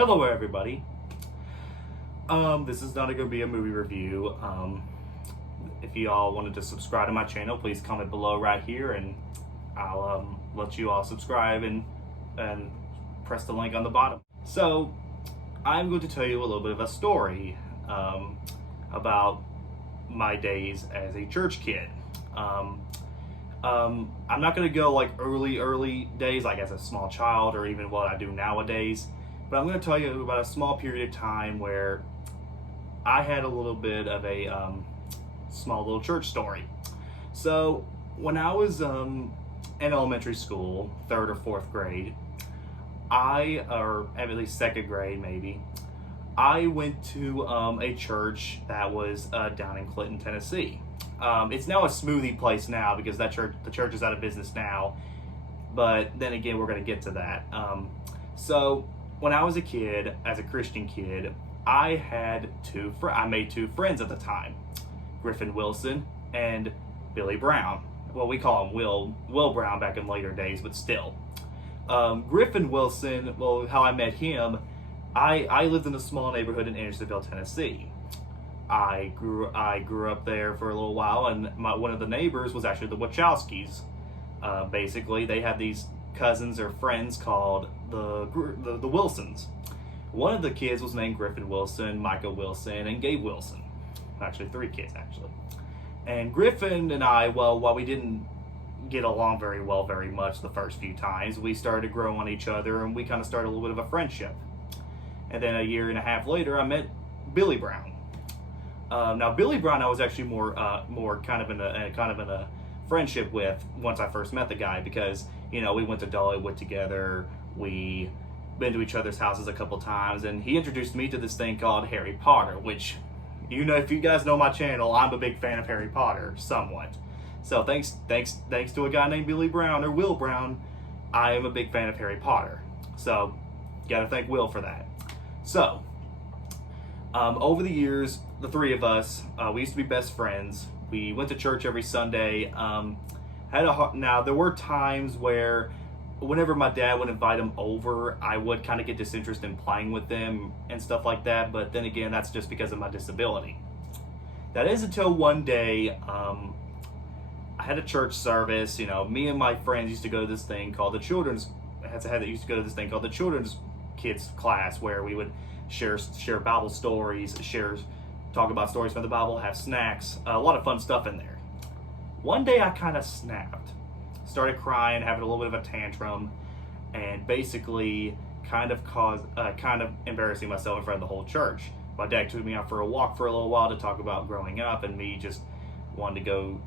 Hello everybody. This is not going to be a movie review. If you all wanted to subscribe to my channel, please comment below right here and I'll let you all subscribe and press the link on the bottom. So I'm going to tell you a little bit of a story about my days as a church kid. I'm not going to go like early days, like as a small child or even what I do nowadays. But I'm going to tell you about a small period of time where I had a little bit of a small little church story. So when I was in elementary school, 3rd or 4th grade, or at least 2nd grade maybe, I went to a church that was down in Clinton, Tennessee. It's now a smoothie place now because the church is out of business now. But then again, we're going to get to that. So when I was a kid, as a Christian kid, I made two friends at the time, Griffin Wilson and Billy Brown. Well, we call him Will Brown back in later days, but still. Griffin Wilson, well, how I met him, I lived in a small neighborhood in Andersonville, Tennessee. I grew up there for a little while, and one of the neighbors was actually the Wachowskis. Basically, they had these cousins or friends called the Wilsons. One of the kids was named Griffin Wilson, Micah Wilson, and Gabe Wilson. Actually, 3 kids, actually. And Griffin and I, well, while we didn't get along very much the first few times, we started to grow on each other, and we kind of started a little bit of a friendship. And then a year and a half later, I met Billy Brown. Now, Billy Brown, I was actually more kind of in a friendship with once I first met the guy, because we went to Dollywood together. We been to each other's houses a couple times, and he introduced me to this thing called Harry Potter, which, if you guys know my channel, I'm a big fan of Harry Potter, somewhat. So thanks to a guy named Billy Brown, or Will Brown, I am a big fan of Harry Potter. So, gotta thank Will for that. So, over the years, the 3 of us, we used to be best friends. We went to church every Sunday. Now, there were times where whenever my dad would invite them over, I would kind of get this interest in playing with them and stuff like that. But then again, that's just because of my disability. That is until one day, I had a church service. Me and my friends used to go to this thing called the children's kids class, where we would share Bible stories, talk about stories from the Bible, have snacks, a lot of fun stuff in there. One day I kind of snapped, started crying, having a little bit of a tantrum, and basically kind of embarrassing myself in front of the whole church. My dad took me out for a walk for a little while to talk about growing up, and me just wanted to go.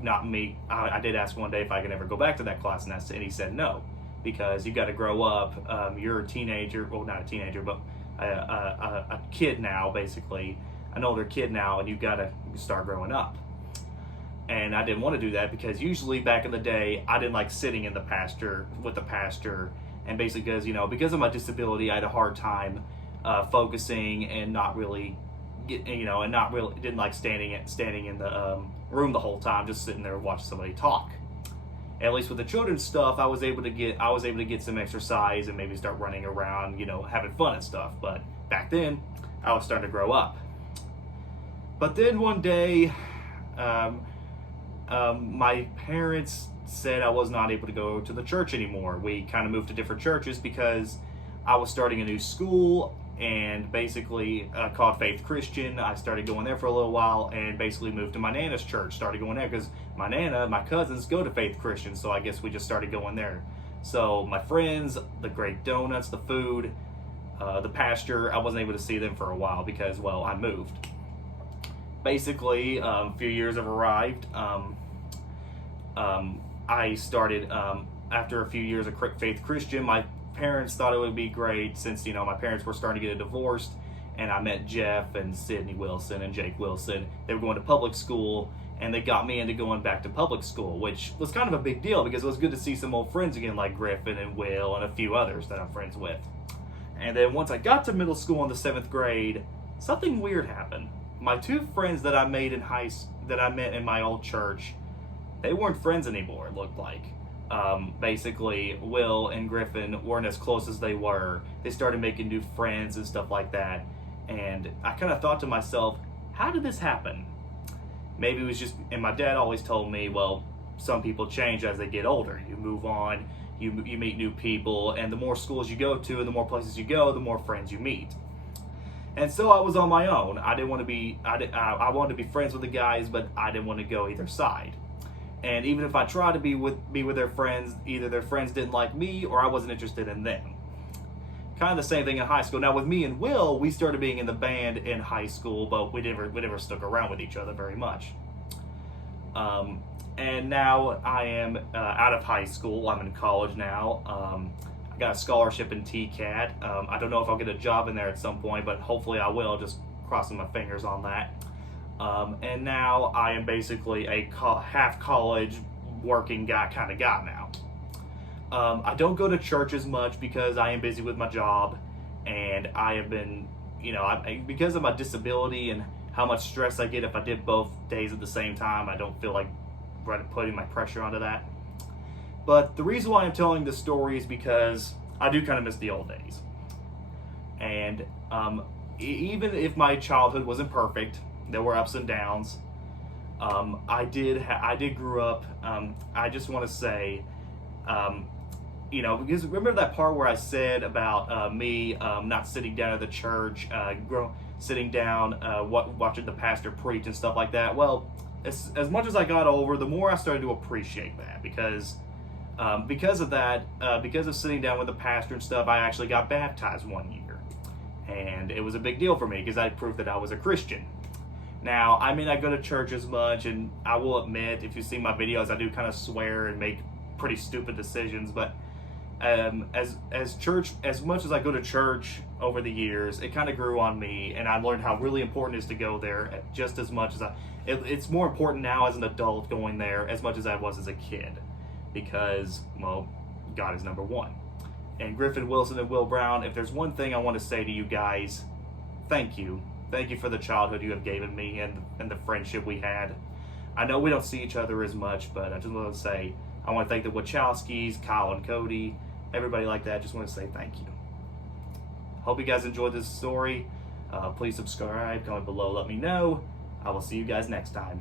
Not me. I did ask one day if I could ever go back to that class, and he said no, because you got to grow up. You're a teenager, well, not a teenager, but a kid now, basically, an older kid now, and you got to start growing up. And I didn't want to do that, because usually back in the day, I didn't like sitting in with the pastor, and basically because of my disability, I had a hard time focusing and didn't like standing in the room the whole time, just sitting there watching somebody talk. At least with the children's stuff, I was able to get some exercise and maybe start running around, having fun and stuff. But back then, I was starting to grow up. But then one day, my parents said I was not able to go to the church anymore. We kind of moved to different churches because I was starting a new school, and basically called Faith Christian. I started going there for a little while, and basically moved to my Nana's church. Started going there because my cousins go to Faith Christian, so I guess we just started going there. So my friends, the great donuts, the food, the pastor, I wasn't able to see them for a while because, well, I moved. Basically, a few years have arrived. I started, after a few years of Faith Christian, my parents thought it would be great, since my parents were starting to get divorced, and I met Jeff and Sydney Wilson and Jake Wilson. They were going to public school, and they got me into going back to public school, which was kind of a big deal because it was good to see some old friends again, like Griffin and Will and a few others that I'm friends with. And then once I got to middle school in the 7th grade, something weird happened. My 2 friends that I met in my old church, they weren't friends anymore, it looked like. basically Will and Griffin weren't as close as they were. They started making new friends and stuff like that. And I kind of thought to myself, how did this happen? Maybe it was just, and my dad always told me, well, some people change as they get older. You move on, you meet new people, and the more schools you go to and the more places you go, the more friends you meet. And so I was on my own. I didn't want to be, I wanted to be friends with the guys, but I didn't want to go either side. And even if I tried to be with their friends, either their friends didn't like me or I wasn't interested in them. Kind of the same thing in high school. Now with me and Will, we started being in the band in high school, but we never stuck around with each other very much. And now I am out of high school. I'm in college now. I got a scholarship in TCAT. I don't know if I'll get a job in there at some point, but hopefully I will. Just crossing my fingers on that. And now I am basically a half college working guy kind of guy now. I don't go to church as much because I am busy with my job, and I have been, because of my disability and how much stress I get if I did both days at the same time, I don't feel like putting my pressure onto that. But the reason why I'm telling this story is because I do kind of miss the old days. And even if my childhood wasn't perfect, there were ups and downs. I did grow up. I just want to say, because remember that part where I said about me not sitting down at the church, sitting down, watching the pastor preach and stuff like that. Well, as much as I got older, the more I started to appreciate that because of that, because of sitting down with the pastor and stuff, I actually got baptized one year, and it was a big deal for me because I proved that I was a Christian. Now, I may not go to church as much, and I will admit, if you see my videos, I do kind of swear and make pretty stupid decisions, but as much as I go to church over the years, it kind of grew on me, and I learned how really important it is to go there just as much as it's more important now as an adult going there as much as I was as a kid, because, well, God is number one. And Griffin Wilson and Will Brown, if there's one thing I want to say to you guys, thank you. Thank you for the childhood you have given me and the friendship we had. I know we don't see each other as much, but I just want to say, I want to thank the Wachowskis, Kyle and Cody, everybody like that. Just want to say thank you. Hope you guys enjoyed this story. Please subscribe, comment below, let me know. I will see you guys next time.